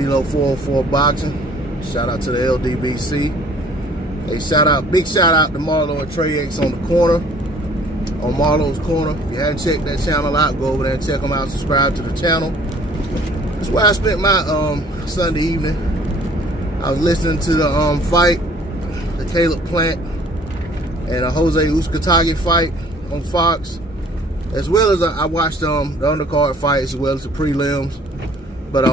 Lilo 404 Boxing. Shout out to the LDBC. Hey, big shout out to Marlo and Trey X on the corner, on Marlo's Corner. If you haven't checked that channel out, go over there and check them out. Subscribe to the channel. That's where I spent my Sunday evening. I was listening to the fight, the Caleb Plant and a Jose Uzecategui fight on Fox, as well as I watched the undercard fights as well as the prelims. But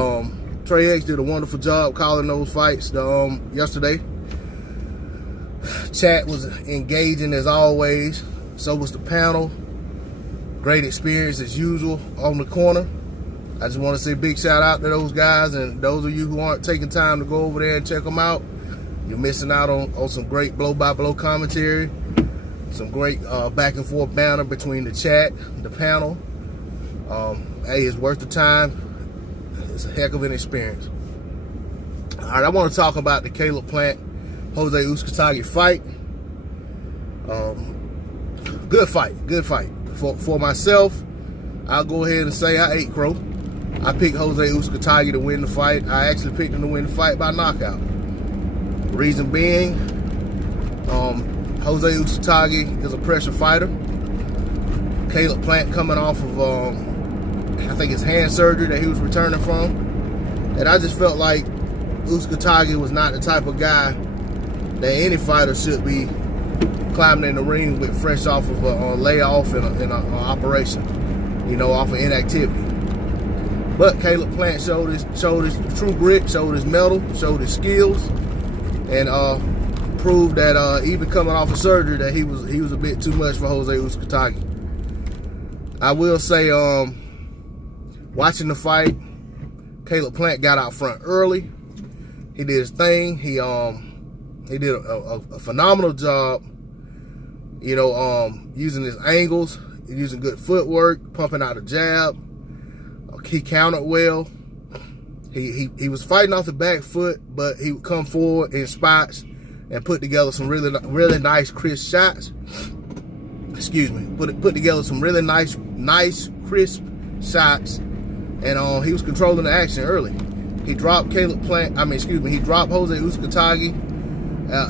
Trey X did a wonderful job calling those fights yesterday. Chat was engaging as always. So was the panel. Great experience as usual on the corner. I just want to say a big shout out to those guys, and those of you who aren't taking time to go over there and check them out, you're missing out on some great blow-by-blow commentary, some great back and forth banter between the chat, the panel. Hey, it's worth the time. It's a heck of an experience. All right, I want to talk about the Caleb Plant, Jose Uzecategui fight. Good fight. For myself, I'll go ahead and say I ate crow. I picked Jose Uzecategui to win the fight. I actually picked him to win the fight by knockout. Reason being, Jose Uzecategui is a pressure fighter. Caleb Plant coming off of, I think it's hand surgery that he was returning from. And I just felt like Uzecategui was not the type of guy that any fighter should be climbing in the ring with, fresh off of a layoff in an operation, off of inactivity. But Caleb Plant showed his true grit, showed his mettle, showed his skills, and proved that even coming off of surgery that he was a bit too much for Jose Uzecategui. I will say, watching the fight, Caleb Plant got out front early. He did his thing. He did a phenomenal job, using his angles, using good footwork, pumping out a jab. He countered well. He was fighting off the back foot, but he would come forward in spots and put together some really nice crisp shots. Excuse me. Put together some really nice crisp shots, and he was controlling the action early. He dropped He dropped Jose Uzecategui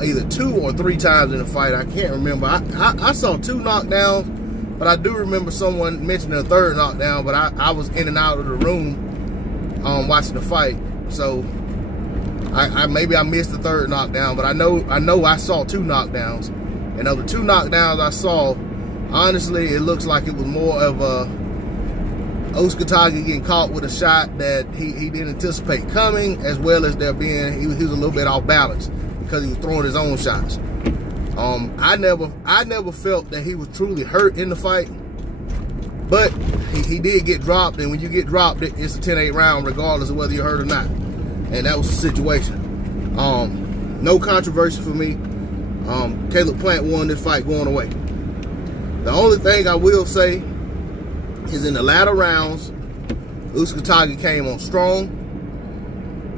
either 2 or 3 times in the fight. I can't remember. I saw 2 knockdowns, but I do remember someone mentioning a 3rd knockdown, but I was in and out of the room watching the fight. So maybe I missed the 3rd knockdown, but I know I saw 2 knockdowns. And of the 2 knockdowns I saw, honestly, it looks like it was more of a Uzecategui getting caught with a shot that he didn't anticipate coming, as well as he was a little bit off balance because he was throwing his own shots. I never felt that he was truly hurt in the fight, but he did get dropped, and when you get dropped, it's a 10-8 round regardless of whether you're hurt or not, and that was the situation. No controversy for me. Caleb Plant won this fight going away. The only thing I will say is in the latter rounds, Uzecategui came on strong.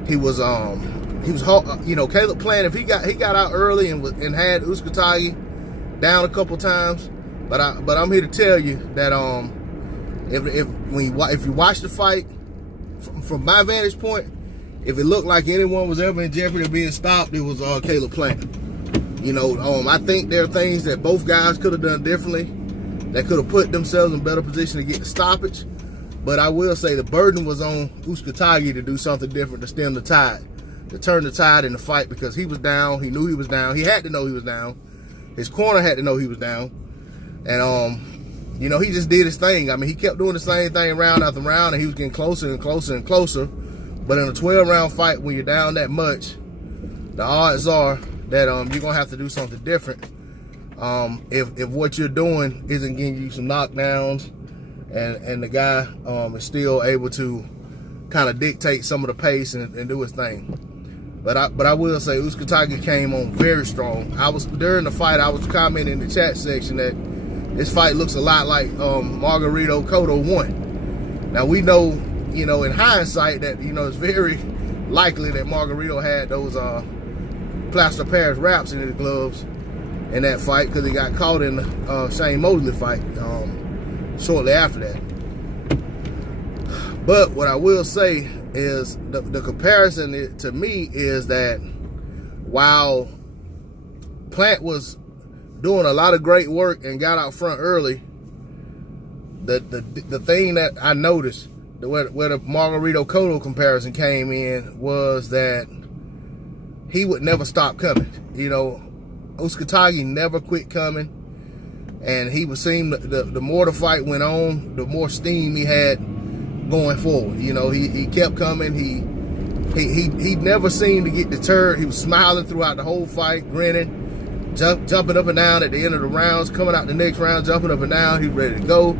He was Caleb Plant, if he got out early and had Uzecategui down a couple times, but I'm here to tell you that if you watch the fight from my vantage point, if it looked like anyone was ever in jeopardy of being stopped, it was Caleb Plant. I think there are things that both guys could have done differently that could have put themselves in better position to get the stoppage. But I will say the burden was on Uzecategui to do something different to stem the tide, to turn the tide in the fight, because he was down. He knew he was down. He had to know he was down. His corner had to know he was down. And, he just did his thing. I mean, he kept doing the same thing round after round, and he was getting closer and closer and closer. But in a 12-round fight, when you're down that much, the odds are that you're going to have to do something different. If what you're doing isn't getting you some knockdowns, and the guy is still able to kind of dictate some of the pace and do his thing. But I will say Uzecategui came on very strong. During the fight, I was commenting in the chat section that this fight looks a lot like Margarito Cotto 1. Now we know, in hindsight that it's very likely that Margarito had those plaster Paris wraps in his gloves in that fight, because he got caught in the Shane Mosley fight shortly after that. But what I will say is the comparison to me is that while Plant was doing a lot of great work and got out front early, the thing that I noticed, where the Margarito Cotto comparison came in, was that he would never stop coming. You know, Uzecategui never quit coming, and he would seem the more the fight went on, the more steam he had going forward. You know, he kept coming. He never seemed to get deterred. He was smiling throughout the whole fight, grinning, jumping up and down at the end of the rounds, coming out the next round, jumping up and down. He was ready to go.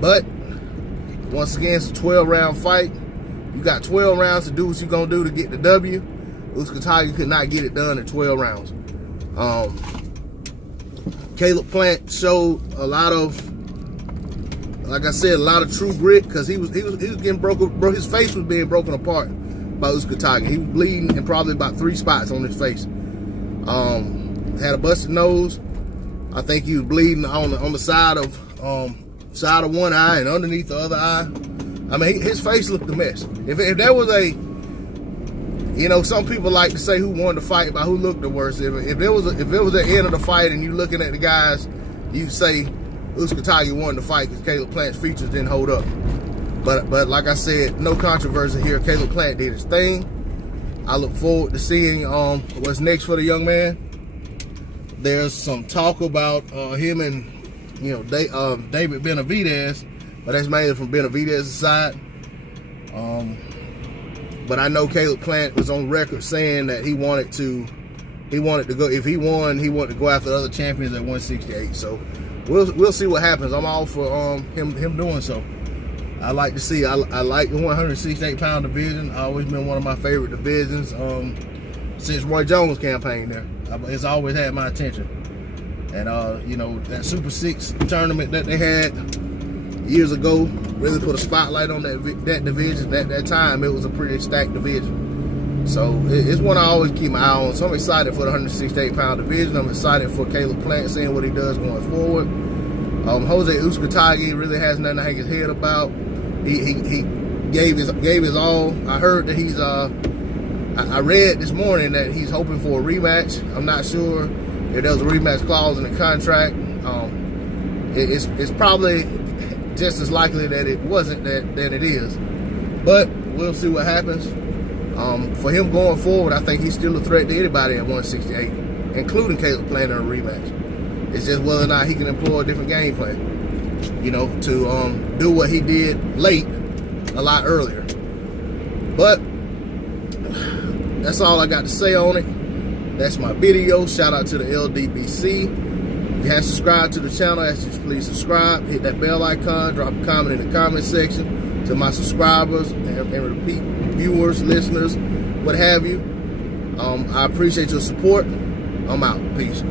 But once again, it's a 12-round fight. You got 12 rounds to do what you're gonna do to get the W. Uzecategui could not get it done in 12 rounds. Caleb Plant showed a lot of, like I said, a lot of true grit, because he was getting broken. His face was being broken apart by Uzecategui. He was bleeding in probably about 3 spots on his face. Had a busted nose. I think he was bleeding on the side of one eye and underneath the other eye. I mean, his face looked a mess. If there was a, you know, some people like to say who won the fight by who looked the worst. If it was the end of the fight and you looking at the guys, you say Uzecategui won the fight because Caleb Plant's features didn't hold up. But like I said, no controversy here. Caleb Plant did his thing. I look forward to seeing what's next for the young man. There's some talk about him and, you know, David Benavidez, but that's mainly from Benavidez's side. But I know Caleb Plant was on record saying that he wanted to go, if he won, he wanted to go after the other champions at 168. So we'll see what happens. I'm all for him doing so. I like to see. I like the 168-pound division. Always been one of my favorite divisions since Roy Jones' campaign there. It's always had my attention. And you know, that Super 6 tournament that they had years ago really put a spotlight on that division. At that time, it was a pretty stacked division. So it's one I always keep my eye on. So I'm excited for the 168-pound division. I'm excited for Caleb Plant, seeing what he does going forward. Jose Uzecategui really has nothing to hang his head about. He gave his all. I heard that he's I read this morning that he's hoping for a rematch. I'm not sure if there was a rematch clause in the contract. It's probably just as likely that it wasn't than it is. But we'll see what happens. For him going forward, I think he's still a threat to anybody at 168, including Caleb Plant in a rematch. It's just whether or not he can employ a different game plan, you know, to do what he did late a lot earlier. But that's all I got to say on it. That's my video. Shout out to the LDBC. If you haven't subscribed to the channel, I ask you to please subscribe. Hit that bell icon. Drop a comment in the comment section. To my subscribers and repeat viewers, listeners, what have you. I appreciate your support. I'm out. Peace.